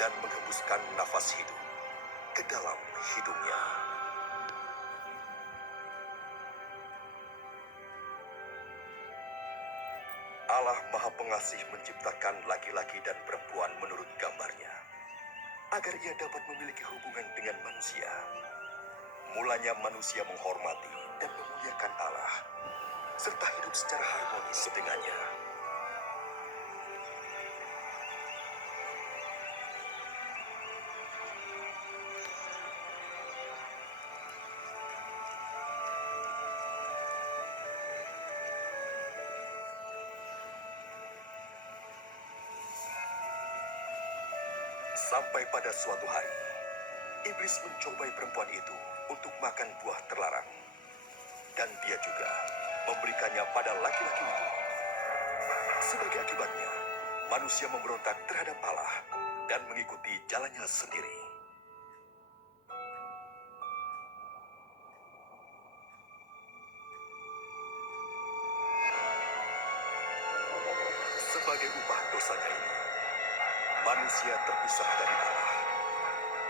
dan menghembuskan nafas hidup ke dalam hidungnya. Allah Maha Pengasih menciptakan laki-laki dan perempuan menurut gambarnya, agar ia dapat memiliki hubungan dengan manusia. Mulanya manusia menghormati dan memuliakan Allah, serta hidup secara harmonis dengannya. Sampai pada suatu hari, iblis mencobai perempuan itu untuk makan buah terlarang. Dan dia juga memberikannya pada laki-laki itu. Sebagai akibatnya, manusia memberontak terhadap Allah dan mengikuti jalannya sendiri. Sebagai upah dosanya ini, manusia terpisah dari Allah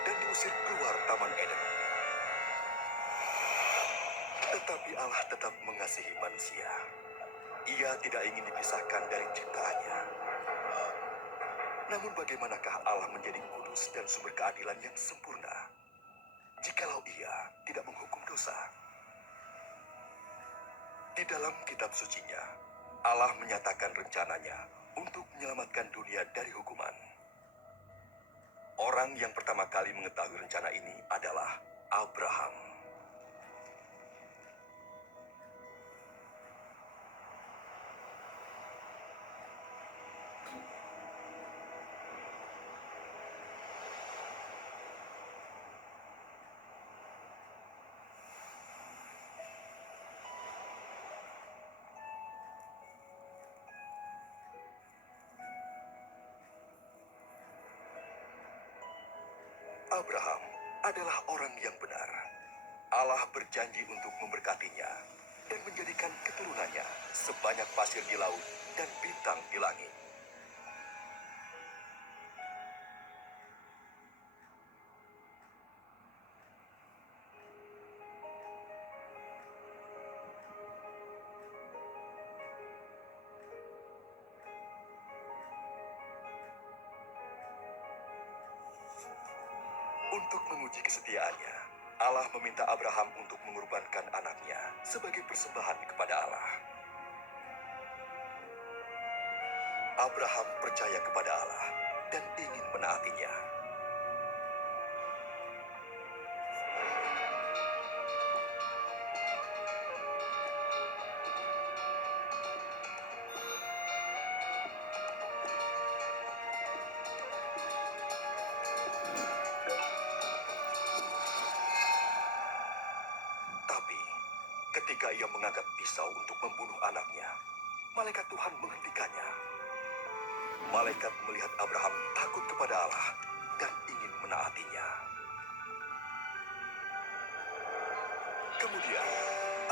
dan diusir keluar Taman Eden. Tetapi Allah tetap mengasihi manusia. Ia tidak ingin dipisahkan dari ciptaannya. Namun bagaimanakah Allah menjadi kudus dan sumber keadilan yang sempurna jikalau ia tidak menghukum dosa? Di dalam kitab sucinya, Allah menyatakan rencananya untuk menyelamatkan dunia dari hukuman. Orang yang pertama kali mengetahui rencana ini adalah Abraham. Abraham adalah orang yang benar. Allah berjanji untuk memberkatinya dan menjadikan keturunannya sebanyak pasir di laut dan bintang di langit. Untuk menguji kesetiaannya, Allah meminta Abraham untuk mengorbankan anaknya sebagai persembahan kepada Allah. Abraham percaya kepada Allah dan ingin menaatinya. Tapi, ketika ia mengangkat pisau untuk membunuh anaknya, malaikat Tuhan menghentikannya. Malaikat melihat Abraham takut kepada Allah dan ingin menaatinya. Kemudian,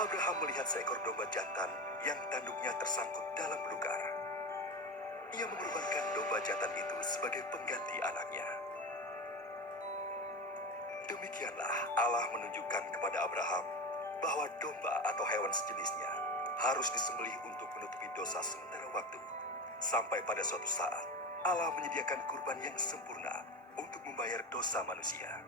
Abraham melihat seekor domba jantan yang tanduknya tersangkut dalam belukar. Ia mengorbankan domba jantan itu sebagai pengganti anaknya. Demikianlah Allah menunjukkan kepada Abraham bahwa domba atau hewan sejenisnya harus disembelih untuk menutupi dosa sementara waktu. Sampai pada suatu saat, Allah menyediakan kurban yang sempurna untuk membayar dosa manusia.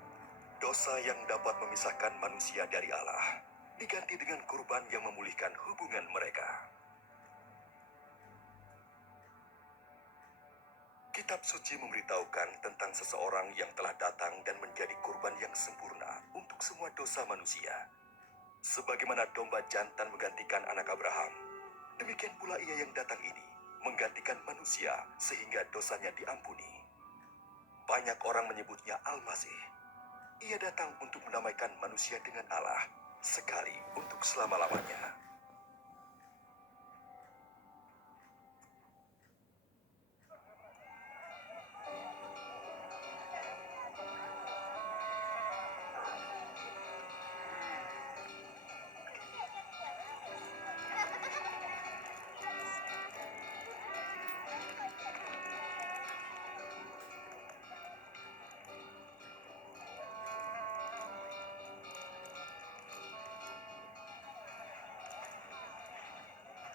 Dosa yang dapat memisahkan manusia dari Allah diganti dengan kurban yang memulihkan hubungan mereka. Kitab suci memberitahukan tentang seseorang yang telah datang dan menjadi kurban yang sempurna untuk semua dosa manusia. Sebagaimana domba jantan menggantikan anak Abraham, demikian pula ia yang datang ini menggantikan manusia sehingga dosanya diampuni. Banyak orang menyebutnya Al-Masih. Ia datang untuk mendamaikan manusia dengan Allah sekali untuk selama-lamanya.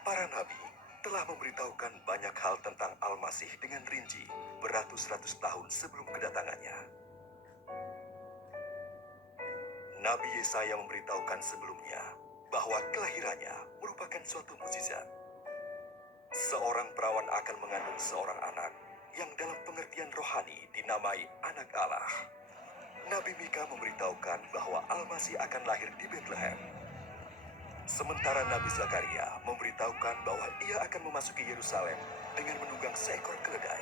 Para nabi telah memberitahukan banyak hal tentang Al-Masih dengan rinci beratus-ratus tahun sebelum kedatangannya. Nabi Yesaya memberitahukan sebelumnya bahwa kelahirannya merupakan suatu mukjizat. Seorang perawan akan mengandung seorang anak yang dalam pengertian rohani dinamai anak Allah. Nabi Mika memberitahukan bahwa Al-Masih akan lahir di Bethlehem. Sementara Nabi Zakaria memberitahukan bahwa ia akan memasuki Yerusalem dengan menunggang seekor keledai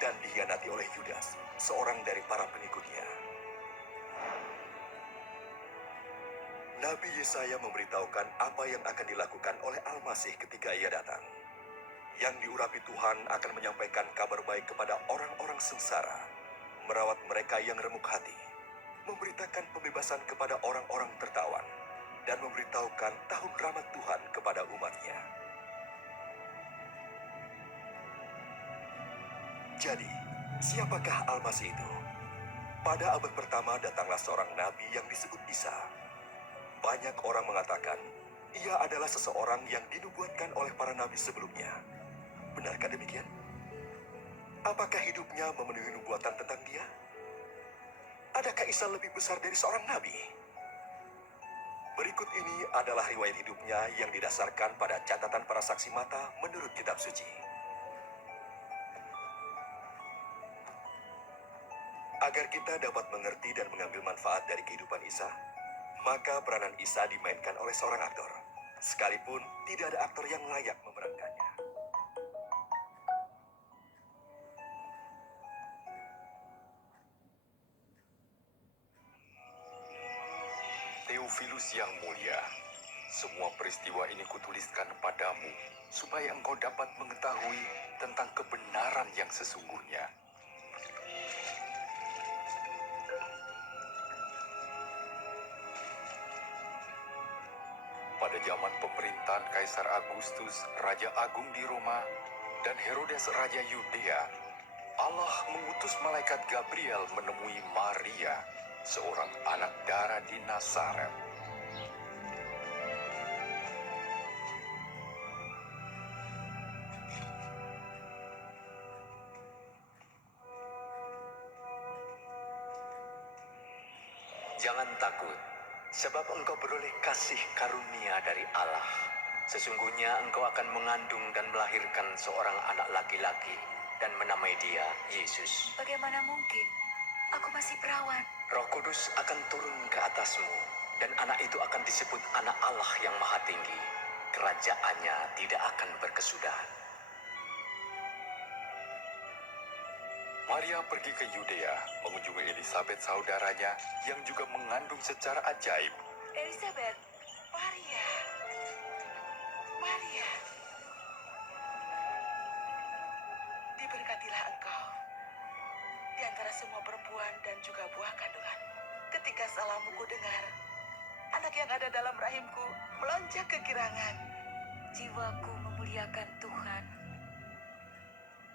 dan dikhianati oleh Yudas, seorang dari para pengikutnya. Nabi Yesaya memberitahukan apa yang akan dilakukan oleh Al-Masih ketika ia datang. Yang diurapi Tuhan akan menyampaikan kabar baik kepada orang-orang sengsara, merawat mereka yang remuk hati, memberitakan pembebasan kepada orang-orang tertawan, dan memberitahukan tahun rahmat Tuhan kepada umatnya. Jadi, siapakah Al-Masih itu? Pada abad pertama datanglah seorang nabi yang disebut Isa. Banyak orang mengatakan, ia adalah seseorang yang dinubuatkan oleh para nabi sebelumnya. Benarkah demikian? Apakah hidupnya memenuhi nubuatan tentang dia? Adakah Isa lebih besar dari seorang nabi? Berikut ini adalah riwayat hidupnya yang didasarkan pada catatan para saksi mata menurut kitab suci. Agar kita dapat mengerti dan mengambil manfaat dari kehidupan Isa, maka peranan Isa dimainkan oleh seorang aktor, sekalipun tidak ada aktor yang layak memerankannya. Theophilus yang mulia, semua peristiwa ini kutuliskan padamu, supaya engkau dapat mengetahui tentang kebenaran yang sesungguhnya. Pada zaman pemerintahan Kaisar Agustus, Raja Agung di Roma, dan Herodes Raja Yudea, Allah mengutus malaikat Gabriel menemui Maria, seorang anak dara di Nazaret. Jangan takut, sebab engkau beroleh kasih karunia dari Allah. Sesungguhnya engkau akan mengandung dan melahirkan seorang anak laki-laki dan menamai dia Yesus. Bagaimana mungkin? Aku masih perawan. Roh Kudus akan turun ke atasmu, dan anak itu akan disebut Anak Allah yang Maha Tinggi. Kerajaannya tidak akan berkesudahan. Maria pergi ke Yudea mengunjungi Elisabet saudaranya yang juga mengandung secara ajaib. Elizabeth, Maria. Maria. Diberkatilah engkau di antara semua perempuan dan juga buah kandunganmu. Ketika salammu ku dengar, anak yang ada dalam rahimku melonjak kegirangan. Jiwaku memuliakan Tuhan,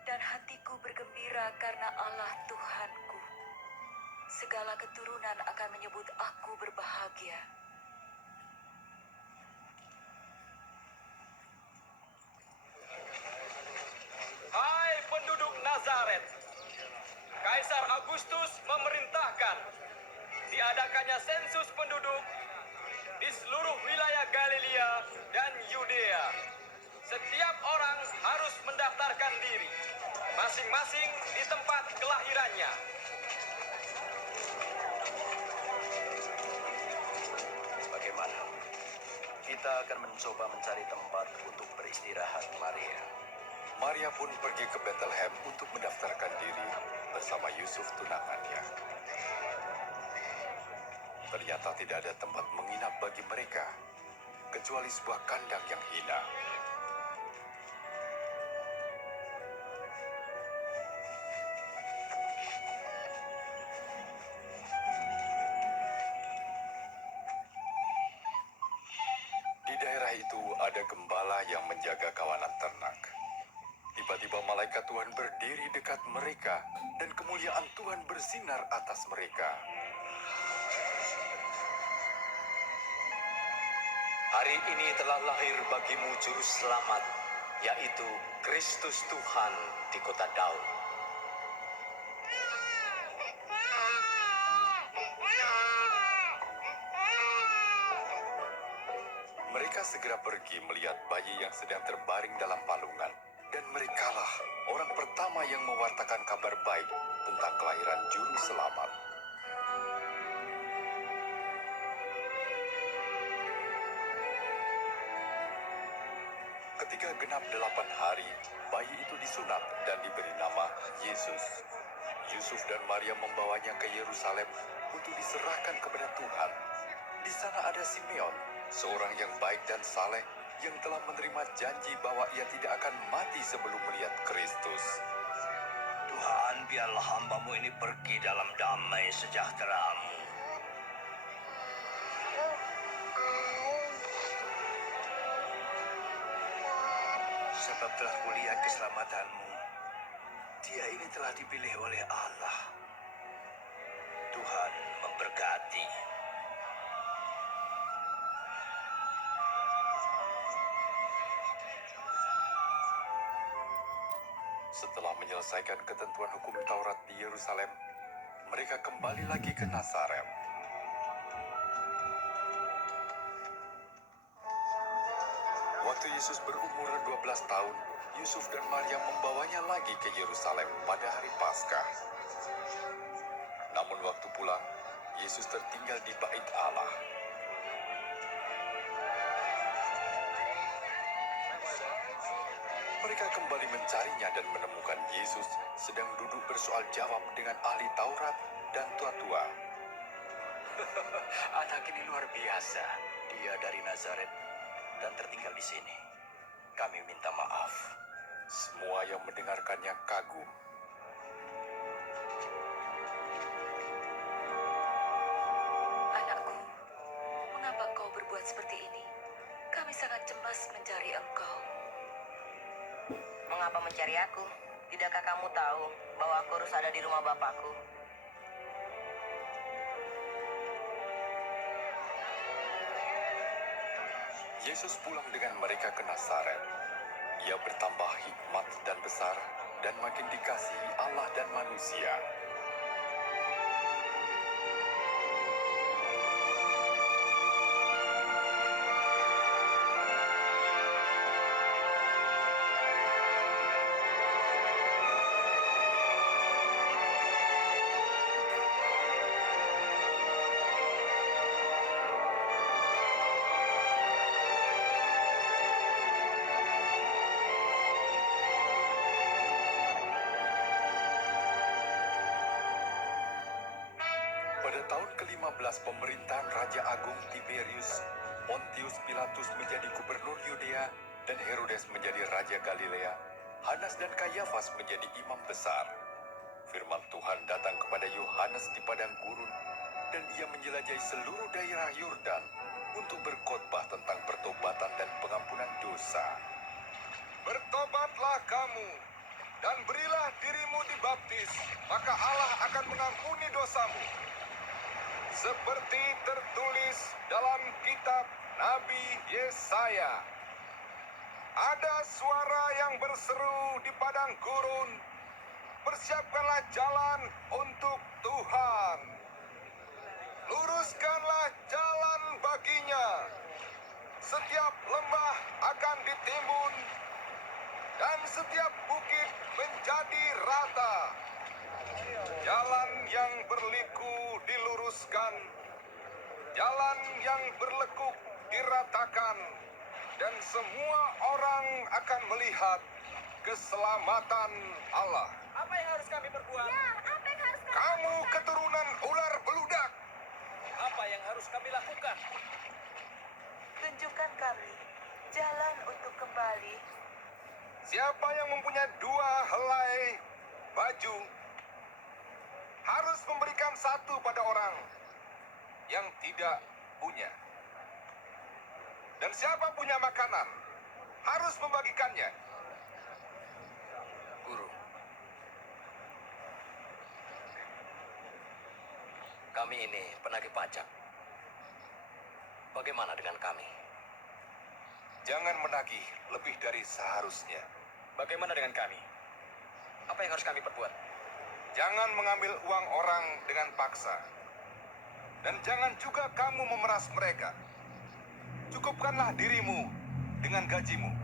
dan hatiku bergembira karena Allah Tuhanku. Segala keturunan akan menyebut aku berbahagia. Hai penduduk Nazaret, Kaisar Agustus memerintahkan diadakannya sensus penduduk di seluruh wilayah Galilea dan Yudea. Setiap orang harus mendaftarkan diri, masing-masing di tempat kelahirannya. Bagaimana? Kita akan mencoba mencari tempat untuk beristirahat, Maria. Maria pun pergi ke Bethlehem untuk mendaftarkan diri bersama Yusuf tunangannya. Ternyata tidak ada tempat menginap bagi mereka, kecuali sebuah kandang yang hina. Di daerah itu ada gembala yang menjaga kawanan ternak. Tiba-tiba malaikat Tuhan berdiri dekat mereka, dan kemuliaan Tuhan bersinar atas mereka. Hari ini telah lahir bagimu juru selamat, yaitu Kristus Tuhan di kota Daud. Mereka segera pergi melihat bayi yang sedang terbaring dalam palungan. Dan merekalah orang pertama yang mewartakan kabar baik tentang kelahiran juru selamat. Ketika genap 8 hari, bayi itu disunat dan diberi nama Yesus. Yusuf dan Maria membawanya ke Yerusalem untuk diserahkan kepada Tuhan. Di sana ada Simeon, seorang yang baik dan saleh, yang telah menerima janji bahwa ia tidak akan mati sebelum melihat Kristus. Tuhan, biarlah hamba-Mu ini pergi dalam damai sejahtera-Mu. Sebab telah kulihat keselamatan-Mu. Dia ini telah dipilih oleh Allah. Tuhan memberkati. Setelah menyelesaikan ketentuan hukum Taurat di Yerusalem, mereka kembali lagi ke Nazaret. Waktu Yesus berumur 12 tahun, Yusuf dan Maria membawanya lagi ke Yerusalem pada hari Paskah. Namun waktu pulang, Yesus tertinggal di bait Allah. Mereka kembali mencarinya dan menemukan Yesus sedang duduk bersoal jawab dengan ahli Taurat dan tua-tua. Anak ini luar biasa. Dia dari Nazaret dan tertinggal di sini. Kami minta maaf. Semua yang mendengarkannya kagum. Anakku, mengapa kau berbuat seperti ini? Kami sangat cemas mencari engkau. Mengapa mencari aku? Tidakkah kamu tahu bahwa aku harus ada di rumah bapakku? Yesus pulang dengan mereka ke Nazaret. Ia bertambah hikmat dan besar dan makin dikasihi Allah dan manusia. Pada tahun ke-15 pemerintahan Raja Agung Tiberius, Pontius Pilatus menjadi gubernur Yudea dan Herodes menjadi Raja Galilea, Hanas dan Kayafas menjadi imam besar. Firman Tuhan datang kepada Yohanes di padang gurun, dan ia menjelajahi seluruh daerah Yordan untuk berkhotbah tentang pertobatan dan pengampunan dosa. Bertobatlah kamu, dan berilah dirimu dibaptis, maka Allah akan mengampuni dosamu. Seperti tertulis dalam kitab Nabi Yesaya. Ada suara yang berseru di padang gurun, persiapkanlah jalan untuk Tuhan. Luruskanlah jalan baginya. Setiap lembah akan ditimbun, dan setiap bukit menjadi rata. Jalan yang berliku diluruskan, jalan yang berlekuk diratakan, dan semua orang akan melihat keselamatan Allah. Apa yang harus kami perbuat? Kamu keturunan ular beludak, Apa yang harus kami lakukan? Tunjukkan kami jalan untuk kembali. siapa yang mempunyai 2 helai baju harus memberikan 1 pada orang yang tidak punya. Dan siapa punya makanan harus membagikannya. Guru, Kami ini penagih pajak. Bagaimana dengan kami? Jangan menagih lebih dari seharusnya. Bagaimana dengan kami? Apa yang harus kami perbuat? Jangan mengambil uang orang dengan paksa. Dan jangan juga kamu memeras mereka. Cukupkanlah dirimu dengan gajimu.